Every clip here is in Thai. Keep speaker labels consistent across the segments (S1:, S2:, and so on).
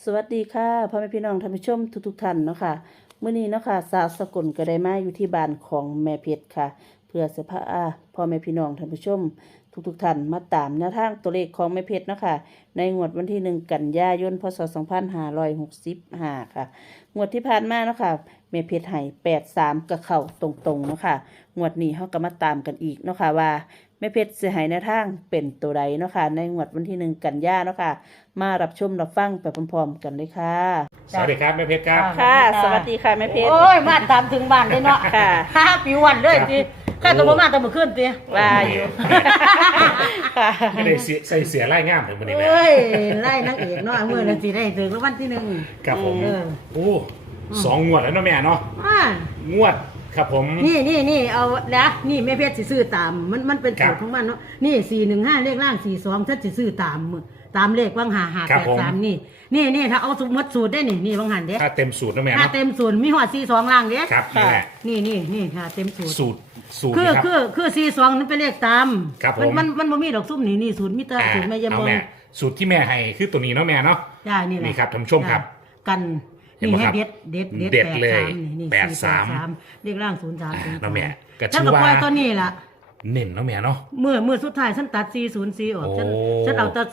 S1: สวัสดีค่ะพ่อแม่พี่น้องท่านผู้ชมทุกท่านเนาะค่ะมื้อนี้เนาะค่ะสาวสกลก็ได้มาอยู่ที่บ้านของแม่เพชรค่ะเพื่อจะพาพ่อแม่พี่น้องท่านผู้ชมทุกท่านมาตามแนวทางตัวเลขของแม่เพชรเนาะค่ะในงวดวันที่1กันยายนพศ2565ค่ะงวดที่ผ่านมาเนาะค่ะแม่เพชรให้83กับเข้าตรงๆเนาะค่ะงวดนี้เฮาก็มาตามกันอีกเนาะค่ะว่าแม่เพชรสิให้แนวทางเป็นตัวใดเนาะค่ะในงวดวันที่1กันยาเนาะค่ะมารับชมรับฟังไปพร้อมๆกันเลยค่ะ
S2: สวัสดีครับแม่เพชรครับ
S1: ค่ะ สวัสดีค่ะแม่เพชร
S3: โอ้ยมาตามถึงบ้านได้เนาะ
S1: ค่ะ
S3: ห้าปีวันเลยจีข้าตัวมาตามมาขึ้นจี
S1: ว่าอยู่ค่ะ
S2: ไม่ได้ใส่เสียไล่ง่ามถึงวันนี้แม่
S3: เอ้ยไล่นางเอกเนาะมือละสิได้ถึงแล้ววันที่หนึ่ง
S2: ครับผม
S3: เออ
S2: โอ้สองงวดแล้วเนาะแม่เนาะ
S3: อ่าง
S2: วดครับผม
S3: นี่เอาละนี่แม่เพชรสิซื้อตามมันเป็น
S2: ครั
S3: สู
S2: บ
S3: ตรของมันเนาะนี่415เลขล่าง42ฉันสิซื้อตามเลขว่างหา
S2: ครับผม
S3: 83นี่ถ้าเอาสมมติสูตรได้นี่ว่างหันเด้
S2: ถ้าเต็มสูตรเนาะแม่
S3: ถ้า
S2: เนาะ
S3: เต็มสูตรมีหัว42ล่างเด้
S2: ครับนี่แหละ
S3: นี่ถ้าเต็มสูตร
S2: สูตร
S3: คือ
S2: นี่ครับ
S3: คือ42นั่นเป็นเลขตาม
S2: ครับผม
S3: มันบ่มีดอกซุ่มนี่สูตรมีแต่สูตรแม่ยำ
S2: เอา
S3: บอง
S2: แม่สูตรที่แม่ให้คือตัวนี้เนาะแม่เนาะ
S3: จ้านี่แหละ
S2: นี่ครับท่านผู้ชมครับ
S3: กัน
S2: เห็น
S3: นี่
S2: บ่ครั
S3: ให้
S2: บ
S3: เด็ด
S2: เด็ดเลย
S3: นี่
S2: 83
S3: เลขล่าง03
S2: น้องแม่ก็
S3: ฉัน
S2: ชื่อ
S3: ก็
S2: ว่า
S3: ปล่อยตัวนี้ล่ะ
S2: เน้นเนาะแม่เนาะ
S3: เมื่อสุดท้ายฉันตัด404ออกฉัน
S2: โอ้
S3: เอาตัด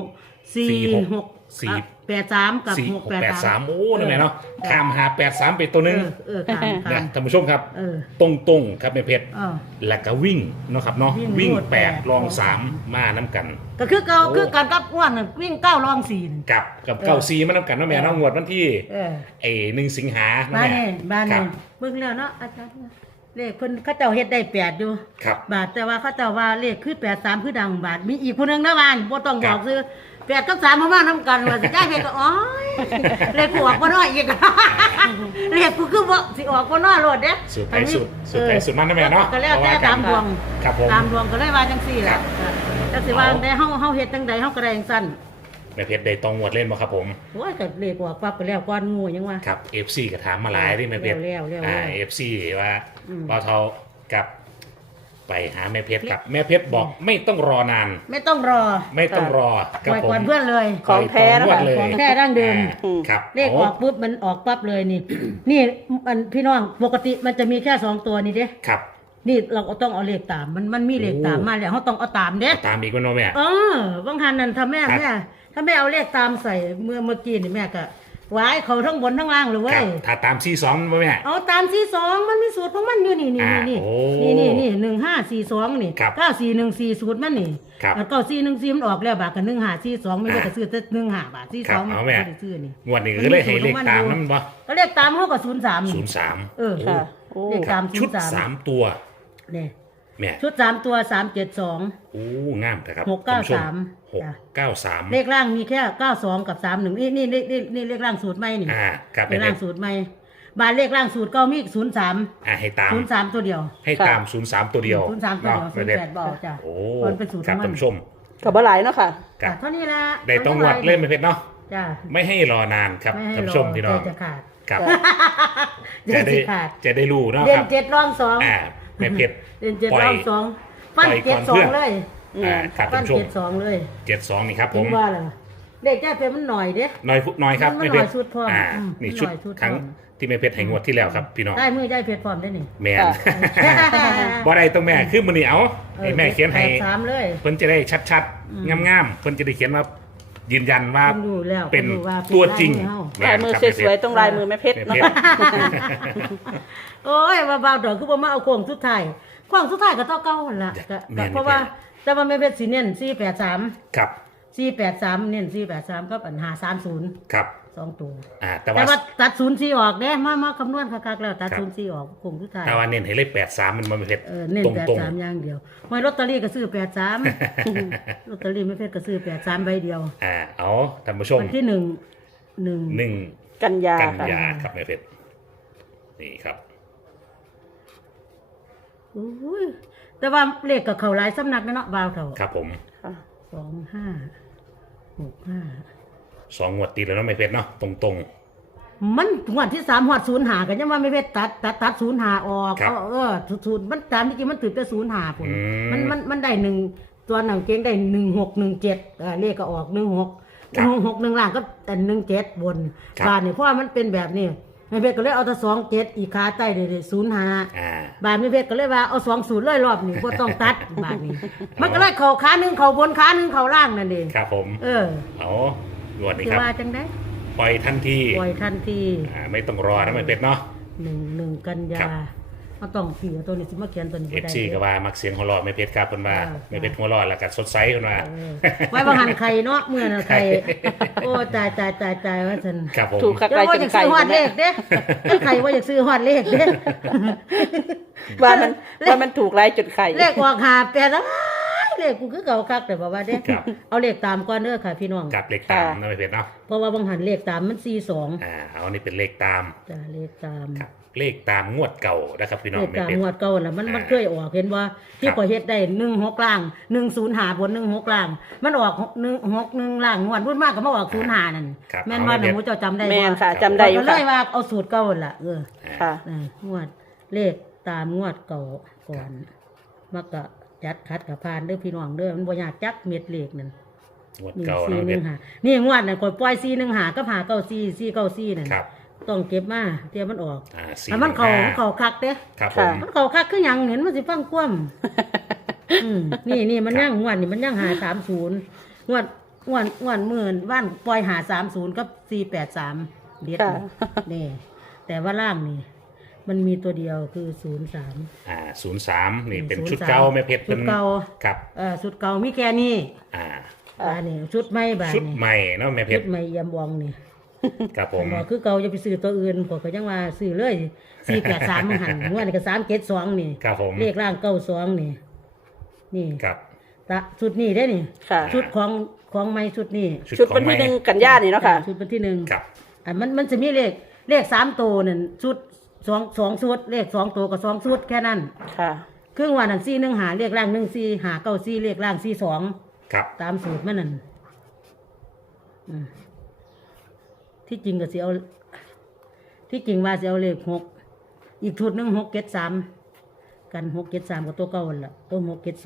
S3: 46 83กับ
S2: 4683โอ้นั่นแหละเนาะข้ามหา83ไปตัวหนึง
S3: ข้าม
S2: นะท่านผู้ชมครับ
S3: เออ
S2: ตรงๆครับแม่เพชร
S3: เออ
S2: แล้วก็วิ่งเนาะครับเนาะ
S3: วิ่ง
S2: วิ่ง
S3: โลด
S2: แปด
S3: 8
S2: รองสามมาน้ำกัน
S3: ก็คือเก่า
S2: โอ้
S3: คือการกับอ้วนน่ะวิ่ง9รอง4
S2: กับเก้าซีมาน้ำกันเนาะแม่เนาะงวดวันที่
S3: เออ
S2: 1 สิงหาเนาะ
S3: บ้าน
S2: แม่
S3: นี่บ้าน
S2: ครั
S3: นี่
S2: บ
S3: เบิ่งแล้วเนาะอาจารย์เลขเพิ่นเขาเจ้าเฮ็ดได้8อยู่
S2: ครับ
S3: บาทแต่ว่าเขาเจ้าว่าเลขคือ83คือดังบาทมีอีกผู้หนึงนะบ้านบ่ต้องบอกซื้อ8กับ3มานํกันว่าสิได้เพชรก็อ๋อยเลขกูออกบ่น้อยอีก เลขกูคือบ่สิออกบ่น้อยโลดเด้
S2: สุดท้ายสุดมันนะแม่เนาะ
S3: ก็แล้วแต่ตามดวง
S2: ครับผม
S3: ตามดวงก็เลยว่าจังซี่แห
S2: ครั
S3: ละ
S2: บ
S3: จังสิว่าจั่งใดเฮาเฮ็ดจังใดเฮาก็ได้จังซั่น
S2: แม่เพชรได้ตองงวดเล่นมาครับผม
S3: โอ้ยก็เลขออกปั๊บก็แล้วก่อนงูยังว่า
S2: ครับ FC ก็ถามมาหลายที่แม่เพชร
S3: แล้ว
S2: FC ว่า
S3: อืม
S2: บ่าวเทากับไปหาแม่เพชรกับแม่เพชรบอกไม่ต้องรอนาน
S3: ไม่ต้องรอ
S2: ไม่ต้องรอ
S3: ปล่อย
S2: ผม
S3: ก่อนเพื่อนเลย
S1: ของแท้
S2: ปล่อยตรงงวดเลย
S3: ของแท้ดั้งเดิม
S2: ครับ
S3: เลขออกปุ๊บมันออกปั๊บเลยนี่ นี่มันพี่น้องปกติมันจะมีแค่2ตัวนี่เด้
S2: ครับ
S3: นี่เราก็ต้องเอาเลขตามมันมีเลขตามมาแล้วเขาต้องเอาตามเด้
S2: ตามอีกวันโนแม่
S3: บางทันนั่นถ้าแม่
S2: ครับ
S3: ถ้าแม่เอาเลขตามใส่เมื่อกี้นี่แม่ก็ไว้เขาทั้งบนทั้งล่างเลยเว้
S2: ครั
S3: ย
S2: บถ้าตามซีสองแม่
S3: เอาตาม42มันมีสูตรของมันอยู่นี่
S2: โอ้
S3: นี่1542นี่
S2: ครับ
S3: 9414สูตรมันนี่
S2: ครับ
S3: 9414มันออกแล้วบาทกับ1542ไม่ได้ก็ซื้อแต่15บาท
S2: ครับ
S3: 42มัน
S2: เอา
S3: ไม่
S2: แม่
S3: ได้ซื้อนี่
S2: งวดนี้ก็เลยให้เลขตามนั่นบ่
S3: ก็เลขตามเขาก็03
S2: 03
S3: เออ
S1: ค่ะโอ้
S3: เลข
S2: ครับ
S3: ตาม
S2: ชุด
S3: 03
S2: 3 ตัว
S3: นี่
S2: แม่
S3: ชุด3ตัว372
S2: โอ้งามแต่ครับ
S3: 693
S2: ท่านผู้ชม693
S3: เลขล่างมีแค่92กับ31นี่เลขล่างสูตรใหม่นี่
S2: ครับ
S3: เลขล่างสูตรใหม่บานเลขล่างสูตรเก็มี03
S2: ให้ตาม
S3: 03ตัวเดียว
S2: ให้ตาม 03 ตัวเดียว
S3: 03ตัวเดียว
S2: นาะแม่เพชร
S3: 08บอกจ้ะ
S2: โอ้
S3: มันเป็นสูตร
S2: ครับ
S3: ของมัน
S2: ท่านผู้ชม
S1: กับบ่หลายเนาะค่ะ
S2: ครับ
S3: เท่านี้ละ
S2: ได้ต้องงวดเล่นแม่เพชรเนาะ
S3: จ้ะ
S2: ไม่ให้รอนานครับ
S3: ไม่ให้
S2: ท่าน
S3: ร
S2: ผู้ชมพี่น้อง
S3: ใจจะขาด
S2: ครับ
S3: ใจ
S2: จะได้
S3: จะขาด
S2: จะได้รู้เนาะ
S3: เด่
S2: คน รับ
S3: 7รอง2
S2: แม่เพชร
S3: เด่น7
S2: ปล่
S3: ร
S2: อ
S3: อย ง2ฟัน
S2: ปล่อยก่อนเพื่อน
S3: 72เลย
S2: ครับ
S3: ฟั
S2: ท่าน
S3: น
S2: ผู้ชม
S3: 72เลย
S2: 72นี่ครับผ
S3: เห็น
S2: ม
S3: ว่าล่ะเลขแจ้เพชรมันหน่อยเด้
S2: น้อยครับ
S3: มัน
S2: แม่เพชร
S3: น้อยชุดพร้อมอืม
S2: นี่ชุด
S3: น้อยชุด
S2: ครั้ง
S3: พร้อม
S2: ที่แม่เพชรให้งวดที่แล้วครับพี่น้อง
S3: ได้มือได้เพชรพร้อมได้นี่
S2: แม่น
S1: ค่ะ
S2: บ่ได้ต้องแม่คือมื้อนี้เอาให้แม่เขียนให้
S3: 83เลย
S2: เพิ่นจะได้ชัดๆงามๆเพิ่นจะได้เขียนว่ายืนยันว่า
S3: เพิ่นรู้แล้ว
S2: เป็น
S3: เพิ่นรู้ว่า
S2: ตัวจริง
S3: เป็นลายมือเฮา
S1: ลายมือสวยๆต้องลายมือแม่เพชร
S2: แม่
S1: เนาะ
S2: เพชร
S3: โอ้ยว่าบ่าวดอกคือบ่มาเอาโค้งสุดท้ายโค้งสุดท้ายก็ต้องเก่าหั่นล่ะก็
S2: แม่น
S3: เพราะว่าแต่ว่าแม่เพชรสิเน้น483
S2: ครับ
S3: 483เน้น483กับอัน530
S2: ครับ
S3: 2ตัว
S2: แต่
S3: แต่
S2: ว่า
S3: ว่าตัด04ออกเด้มาคำนวณคักๆแล้วตัด04ออกโค้งสุดท้าย
S2: แต่ว่าเน้นให้เลข83มันบ่แม่เพชร
S3: เน้น
S2: ตรง
S3: 83อย่างเดียวไม่ลอตเตอรี่ก็ซื้อ83ลอตเตอรี่แม่เพชรก็ซื้อ83ใบเดียว
S2: ๆเอาท่านผู้ชม
S3: วันที่1
S2: 1
S1: กันยา
S2: กัน
S1: ค่ะ
S2: ยาครับแม่เพชรนี่ครับ
S3: อุ้ยแต่ว่าเลขกับเขาหลายสำนักนะเนาะบ่าวเขา
S2: ครับผม
S1: ค่ะ
S3: 2565
S2: 2งวดติดแล้วเนาะแม่เพชรเนาะตรง
S3: มันงวดที่3ฮอด05กันยังว่าไม่เพชรตัด05ออก
S2: ครับ
S3: ศูนย์มันตามที่จริงมันถือแต่05พุ่น
S2: อืม
S3: มันได้1ตัวหนังเก่งได้1617เลขก็ออก16
S2: ครับ
S3: 61ล่างก็แต่17บน
S2: ครับ
S3: บาทนี่เพราะว่ามันเป็นแบบนี้แม่เพชรก็เลยเอาแต่27อีกขาใต้เลย05
S2: อ่า
S3: บาทแม่เพชรก็เลยว่าเอา20เลยรอบนี้บ่ต้องตัดบาทนี้มันก็เลยเข้าขาหนึงเข้าบนขาหนึงเข้าล่างนั่นเอง
S2: ครับผม เอางวดนี้
S3: สิ
S2: ครับ
S3: ว่าจังได๋
S2: ปล่อยทันที
S3: ปล่อยทันที
S2: ไม่ต้องรอนะแม่เพชรเนาะ
S3: 1กันยา
S2: ครับ
S3: บ่ต้องเสียตัวนี้สิมาเขียนตัวนี้
S2: เอ
S3: บ่
S2: ฟ
S3: ได้
S2: ซีก็ว่ามักเสียงหัวเราะแม่เพชรครับเพิ่นว่า
S3: อ่า
S2: แม่เพชรหัวเราะแล้วก็สดใสเพิ่นว่า
S3: ไว้บ่หันไข่เนาะมื้อนั้นไข่โอ้ตายว่าซั่น
S2: ครับผม
S1: ถูกคัก
S3: อย่า
S1: ไก่
S3: ว่า
S1: จ
S3: อยาน ก
S1: ไก่
S3: ซื้อฮอดเลขเด้ไข่ว่าอยากซื้อฮอดเลขเด้
S1: ว่ามันถูกไล่จนไข่
S3: เลขออกหาแปดแล้วเลขกูคือเก่าคักแต่บอกว่าเด้
S2: ครับ
S3: เอาเลขตามก่อนเด้อค่ะพี่น้อง
S2: กับเลขตามนะแม่เพชรเนาะ
S3: เพราะว่าบางหันเลขตามมัน42
S2: เอานี่เป็นเลขตาม
S3: จ้ะเลขตาม
S2: ครับเลขตามงวดเก่านะครับพี่น้อ
S3: เล
S2: ง
S3: ข
S2: แม่
S3: ตาม
S2: เพชรง
S3: วดเก่าน่ะมัน
S2: อ่า
S3: เคยออกเห็นว่าที่
S2: ครับ
S3: ข่อยเฮ็ดได้16ล่าง105บน16ล่าง มันออก161ล่างงวดรุ่นมากก็มาออก05นั่น
S2: ครับ
S3: แม่นว่าหนูเจ้าจำได้บ่
S1: แม่นค่ะจำได้อยู่
S3: ก็เล
S1: ค่ะ
S3: ยว่าเอาสูตรเก่านั่นล่ะ
S1: ค่ะ
S3: งวดเลขตามงวดเก่าก่อนมักก็จัดคัดกับพานเด้อพี่น้องเด้อมันบ่ยากจักเม็ดเลขนั่น
S2: งวด
S3: นี่
S2: เก่านะแม่เพชร
S3: 415นี่งวดน่ะกดปล่อย415กับ594 494นั่น
S2: ครับ
S3: ต้องเก็บมาเตรียมมันออก
S2: 4
S3: แต่มันเข้าคักเด้
S2: ครับผม
S3: มันเข้าคักคือหยังเห็นมันสิฟังคว่ำนี่มันยังงวดนี่มันยัง530งวดหมื่นว่านปล่อย530กับ483เด็ด
S1: ค่ะ
S3: นี่แต่ว่าล่างนี่มันมีตัวเดียวคือ03
S2: 03นี่เป็น
S3: 03
S2: ชุดเก่าแม่เพชร
S3: ชุดเก่า
S2: ครับ
S3: ชุดเก่ามีแค่นี้
S2: อ่า
S3: บานี่ชุดใหม่บา
S2: ชุด
S3: นี่
S2: ใหม่เนาะแม่เพ
S3: ชุ
S2: ช
S3: ด
S2: ร
S3: ใหม่ยำวองนี่
S2: ครับผม
S3: บอกคือเก่าจะไปซื้อตัวอื่นก็ยังว่าซื้อเลย483มันหันงวดนี้ก็372นี่
S2: ครับผม
S3: เลขล่าง92นี่ นี่
S2: ครับ
S3: ชุดนี้ได้นี่
S1: ค่ะ
S3: ชุดของใหม่ชุดนี้
S1: ชุดวันที่1 กันยานี่เนาะค่ะ
S3: ชุดวันที่1
S2: ครับ
S3: มันจะมีเลข3ตัวนั่นชุด2ชุดเลข2ตัวกับ2ชุดแค่นั้น
S1: ค่ะ
S3: ครึ่งวันนั้น415เลขล่าง14 594เลขล่าง42
S2: ครับ
S3: ตามสูตรมันนั่นที่จริงก็สิเอาที่จริงว่าสิเอาเลข6อีกชุดหนึง673กัน673กับตัวเก่านั่นล่ะตัว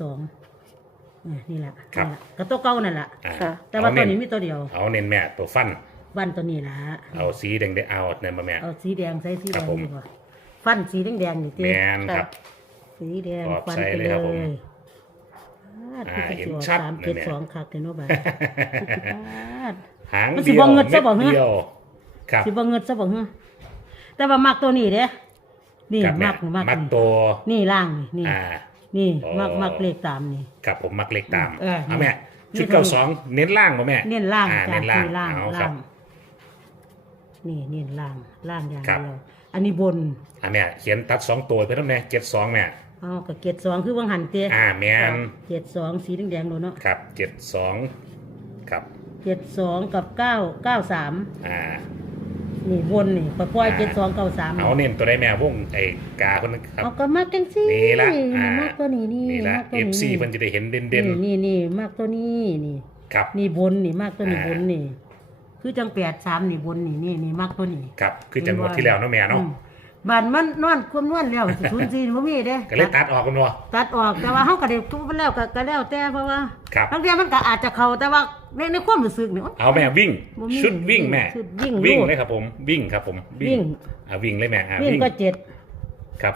S3: 672นี่แหละ
S2: ครับ
S3: นี่ล่ะกับตัวเก่านั่นล่ะ
S1: ค่ะ
S3: แต่ว่า
S2: เอ
S3: ตัว
S2: เน้
S3: นี้มีตัวเดียว
S2: เอาเน้นแม่ตัวฟัน
S3: วันตัวนี้ล่ะ
S2: เอาสีแดงได้เอาเนี่ยมาแม่
S3: เอาสีแดงใส่สี
S2: ครั
S3: แด
S2: บ
S3: ง
S2: ผม
S3: ดีกว่าฟันสีแดงๆนี่
S2: แม
S3: เต้
S2: นครับ
S3: สีแดง
S2: ออก
S3: ฟัน
S2: ใส่
S3: ไป
S2: เลย
S3: เล
S2: ครับผม
S3: ย
S2: เห็นชัดเลยเนี่ย
S3: 372คักเด้เนาะบัด
S2: หาง
S3: มันสิ
S2: เดียว
S3: บ่เงิดซะบ่
S2: เม็ด
S3: ฮะ
S2: เดียวครับ
S3: สิบ่เงิดซะบ่ฮะแต่ว่ามักตัวนี้เด้นี่
S2: ครับแม่
S3: มัก
S2: มักตัว
S3: นี่ล่างนี่ นี่
S2: อ๋อ
S3: มักเลขตามนี่
S2: ครับผมมักเล็กตาม
S3: เออ
S2: เอาแม่
S3: นี่
S2: ชุด
S3: เท่า
S2: 92เน้นล่างป่ะแม่
S3: เน้นล่างจ้ะ
S2: เน้นล่าง
S3: นี่ล่าง
S2: เอาครั
S3: ล่า
S2: บ
S3: งนี่เน้นล่างอย่าง
S2: ครับ
S3: เดียวอันนี้บน
S2: แม่เขียนตัด2ตัวไปแล้วแม่72แม่
S3: เอาก็เกียรติ2คือวังหันเต้
S2: แม่น
S3: เกียรติ2สีแดงๆโดนเนาะ
S2: ครับ72ครับ
S3: 72กับ993
S2: อ่า
S3: นี่บนนี่ปล่อย7293
S2: เอาเน้นตัวใดแม่วงไอ้กาคนนั้นครับ
S3: เอาก็มักจังซี่
S2: นี่ละ
S3: มักตัวนี้นี่
S2: นี่ละ
S3: มักตัวนี้
S2: FC เพิ่นจะได้เห็นเด่น
S3: นี่มักตัวนี้นี่
S2: ๆครับ
S3: นี่บนนี่มักตัวนี้
S2: อ่า
S3: บนนี่ คือจัง83นี่บนนี่มักตัวนี้
S2: ครับคือจังหวัดที่แล้วเนาะแม่เนาะ
S3: บ้านมันนอนความนวลแล้ว04บ่มีเด้
S2: ก็เลยตัดออกกันวะ
S3: ตัดออกแต่ว่าเฮาก็ได้ทุบไปแล้วก็แล้วแต่เพราะว่า
S2: ครับ
S3: บางทีมันก็อาจจะเข้าแต่ว่าในความรู้สึกนี่โอ๊ย
S2: เอาแม่วิ่ง
S3: บ่มี
S2: ชุดวิ่งแม่
S3: ชุดวิ่ง
S2: วิ่ง
S3: โลด
S2: เลยครับผมวิ่งครับผม
S3: วิ่ง
S2: วิ่งเลยแม่
S3: วิ่ง
S2: วิ่ง
S3: ก็
S2: ครับผม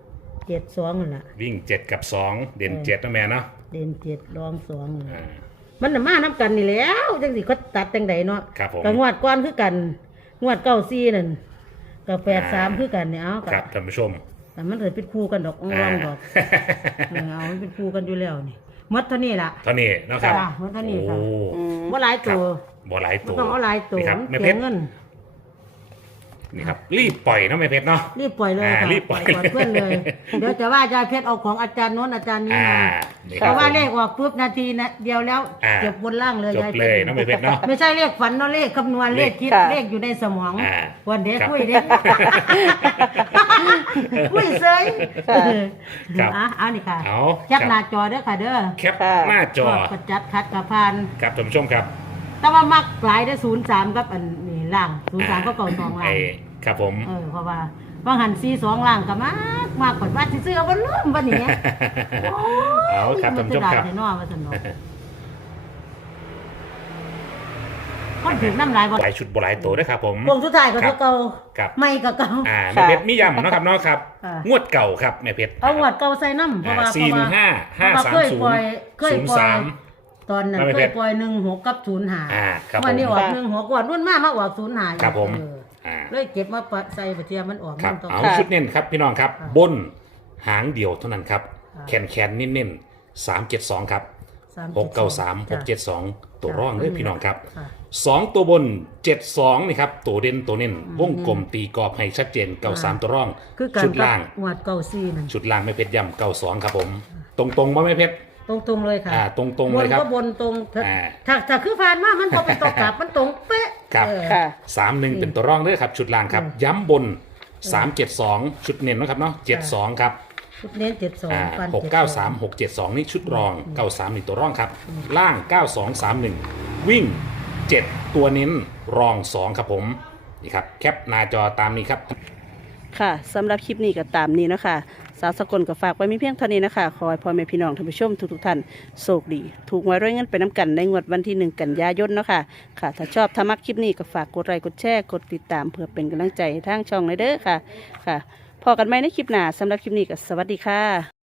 S3: 7 นั่นล่ะ
S2: วิ่ง7กับ2เด่น7นะแม่เนาะ
S3: เด่น7รอง2นั่นล่ะ
S2: อ่า
S3: มันน่ะมานํกันนี่แหล้วจังสิเขาตัดจังไดเนาะ
S2: ครับผม
S3: ก็งวดก่อนคือกันงวด94นั่นก็83คือกันเนี่ยเอาก็
S2: ครับท่านผู้ชม
S3: แต่มันเลยเป็นคู่กันดอกลองดอกเอามันเป็นคู่กันอยู่แล้วนี่หมดเท่านี้ล่ะ
S2: เท่านี้เนาะครับ
S3: จ้ะหมดเท่านี้ค่ะ
S2: โอ้
S3: บ่หลาย
S2: ครั
S3: ตั
S2: บ
S3: ว
S2: บ่หลาย
S3: บ่
S2: ตัว
S3: ต้องเอาหลายตัว
S2: นี่ครับ
S3: มัน
S2: แม่เพ
S3: เสี
S2: ช
S3: ย
S2: ร
S3: เงิน
S2: นี่ครับรีบปล่อยเนาะแม่เพชรเนาะ
S3: รีบปล่อยเลยค่ะ
S2: รีบปล่อย
S3: ก่อนเพื่อนเลย เดี๋ยวจะว่าอาจารย์เพชรเอาของอาจารย์โน้นอาจารย์นี้มา
S2: นี่
S3: เพ
S2: ครับ
S3: ราะว่า
S2: ผม
S3: เลขออกปุ๊บนาทีนะเดียวแล้ว
S2: อ่า
S3: เก็บบนล่างเลย
S2: จบเลยเนาะแม่เพชรเนาะ
S3: ไม่ใช่เลขฝันเนาะเลขคำนวณเลขคิด
S1: ค่ะ
S3: เลขอยู่ในสมอง
S2: อ่า
S3: วันเด็ก
S2: ครับ
S3: คุยเด็กคุยเซย
S2: ครับ
S3: เอานี่ค่ะ
S2: เอา
S3: แคปหน้าจอเด้อค่ะเด้อ
S2: แคปหน้าจอ
S3: ก็จัดคัดกับพาน
S2: ครับท่านผู้ชมครับ
S3: แต่ว่ามักหลายได้03กับอันนี้ล่าง03ก็เก่าสองล่าง
S2: ไอ้ครับผม
S3: เพราะว่าบางหัน42ล่างก็มากกว่าว่าสิซื้อเอาบ่ลืมบัดนี้
S2: เอาครับท่านผู้ชมครับ
S3: มันจะด่าแน่นอนว่าซั่นเนาะคนถึงน้ำลายบ่
S2: หลายชุดบ่หลายตัวด้วยครับผม
S3: วงสุดท้ายก็ตัวเก่า
S2: ครับ
S3: ไม่ก็เก่า
S2: แม่เพชรมีย้ำเนาะครับเนาะครับ
S3: ค่ะ
S2: งวดเก่าครับแม่เพชร
S3: เอาหวดเก่าใส่น้ำเพราะว่า
S2: 415
S3: เคยปล่อย
S2: 530
S3: ตอนนั้น
S2: ไม่
S3: เค
S2: เป็
S3: ย
S2: น
S3: ปล่อย16กับ
S2: ครับ
S3: 05วันนี้
S2: ผม
S3: ออก16ก่อนรุ่นมาออก05
S2: ครับผม
S3: เลยเก็บมาใส่ประเทียมมันออก
S2: ครับ
S3: มันต้อง
S2: เอาชุดเน้นครับพี่น้องครับ
S3: ค่ะ
S2: บนหางเดียวเท่านั้นครับ
S3: ค่ะ
S2: แขนเน้นๆ372 ครับ 693 672 ตัวร่องเลยพี่น้องครับ
S3: ค่ะ
S2: 2 ตัวบน 72 นี่ครับ ตัวเด่นตัวเน้นวงกลมตีกรอบให้ชัดเจน93 ตัวร่อง
S3: คือการ
S2: ชุดล่าง
S3: หวดเก่าซี่นั่น
S2: ชุดล่างไม่เพชรย่ำ92 ครับผม ตรงๆว่าไม่เพชร
S3: ตรงๆเลยค่ะ
S2: ตรงๆเลยครับ
S3: บนก็บนตรงถ้า
S2: อ่า
S3: ถ้าคือผ่านมามันบ่เป็นตกกลับมันตรงเป๊ะ
S2: ครับ
S3: เออ
S1: ค่ะ
S2: 31 เป็นตัวร่องเด้อครับ ชุดล่างครับ ย้ำบน 372 ชุดเน้นนะครับเนาะ72 ครับ
S3: ชุดเน้น72ปัน
S2: 693 672 นี่ชุดรอง 93 นี่ตัวร่องครับ ล่าง 9231 วิ่ง 7 ตัวเน้นรอง 2 ครับผม นี่ครับ แคปหน้าจอตามนี้ครับ
S1: ค่ะสำหรับคลิปนี้ก็ตามนี้นะคะสาวสกลก็ฝากไว้มีเพียงเท่านี้นะคะขอให้พ่อแม่พี่น้องท่านผู้ชมทุกๆท่านโชคดี ถูกหวยรวยเงินไปน้ำกันในงวดวันที่ 1 กันยายนเนาะค่ะค่ะ ถ้าชอบถ้ามักคลิปนี้ก็ฝากกดไลค์กดแชร์กดติดตามเพื่อเป็นกำลังใจให้ทางช่องเลยเด้อค่ะค่ะพอกันไหมในคลิปหน้าสำหรับคลิปนี้ก็สวัสดีค่ะ